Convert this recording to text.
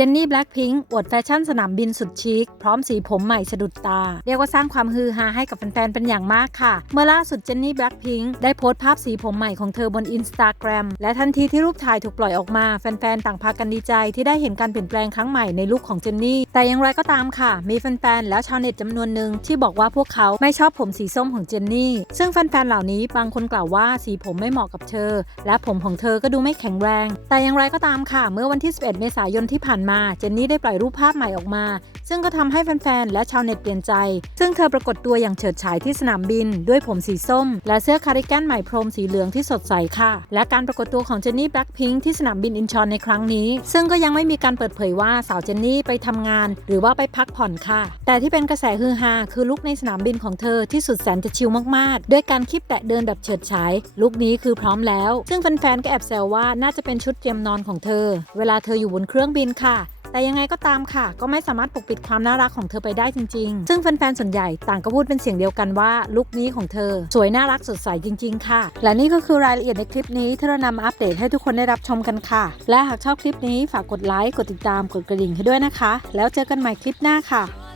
จนนี่แบล็ k พิงค์อวดแฟชั่นสนามบินสุดชิคพร้อมสีผมใหม่สะดุดตา เรียกว่าสร้างความฮือฮาให้กับแฟนๆเป็นอย่างมากค่ะ เมื่อล่าสุดเจนนี่แบล็ k พิงค์ได้โพสต์ภาพสีผมใหม่ของเธอบนอินสตาแกรมและทันทีที่รูปถ่ายถูกปล่อยออกมา แฟนๆ ต่างพากันดีใจที่ได้เห็นการเปลี่ยนแปลงครั้งใหม่ในลุคของเจนนี่ แต่อย่างไรก็ตามค่ะ มีแฟนๆ แล้วชาวเน็ตจำนวนหนึ่งที่บอกว่าพวกเขาไม่ชอบผมสีส้มของเจนนี่ ซึ่งแฟนๆ เหล่านี้บางคนกล่าวว่าสีผมไม่เหมาะกับเธอ และผมของเธอก็ดูไม่แข็งแรง แต่อย่างไรก็ตามค่ะ เมื่อวันที่ 11 เมษายนที่ผ่านมา เจนนี่ได้ปล่อยรูปภาพใหม่ออกมา ซึ่งก็ทำให้แฟนๆ และชาวเน็ตเปลี่ยนใจ ซึ่งเธอปรากฏตัวอย่างเฉิดฉายที่สนามบิน ด้วยผมสีส้ม และเสื้อคาริแกนใหม่พรมสีเหลืองที่สดใสค่ะ และการปรากฏตัวของเจนนี่แบล็คพิงค์ที่สนามบินอินชอนในครั้งนี้ ซึ่งก็ยังไม่มีการเปิดเผยว่าสาวเจนนี่ไปทำงาน หรือว่าไปพักผ่อนค่ะ แต่ที่เป็นกระแสฮือฮาคือลุคในสนามบินของเธอที่สุดแสนจะชิลมากๆ ด้วยการคลิปแตะเดินแบบเฉิดฉายลุคนี้คือพร้อมแล้ว ซึ่งแฟนๆ ก็แอบแซวว่าน่าจะเป็นชุดเตรียมนอนของเธอ เวลาเธออยู่บนเครื่องบินค่ะ แต่ยังไงก็ตามค่ะ ก็ไม่สามารถปกปิดความน่ารักของเธอไปได้จริง ๆ ซึ่งแฟนๆส่วนใหญ่ต่างก็พูดเป็นเสียงเดียวกันว่าลุคนี้ของเธอ สวยน่ารักสดใสจริง ๆ ค่ะ และนี่ก็คือรายละเอียดในคลิปนี้ที่เรานำอัปเดตให้ทุกคนได้รับชมกันค่ะ และหากชอบคลิปนี้ฝากกดไลค์กดติดตามกดกระดิ่งให้ด้วยนะคะ แล้วเจอกันใหม่คลิปหน้าค่ะ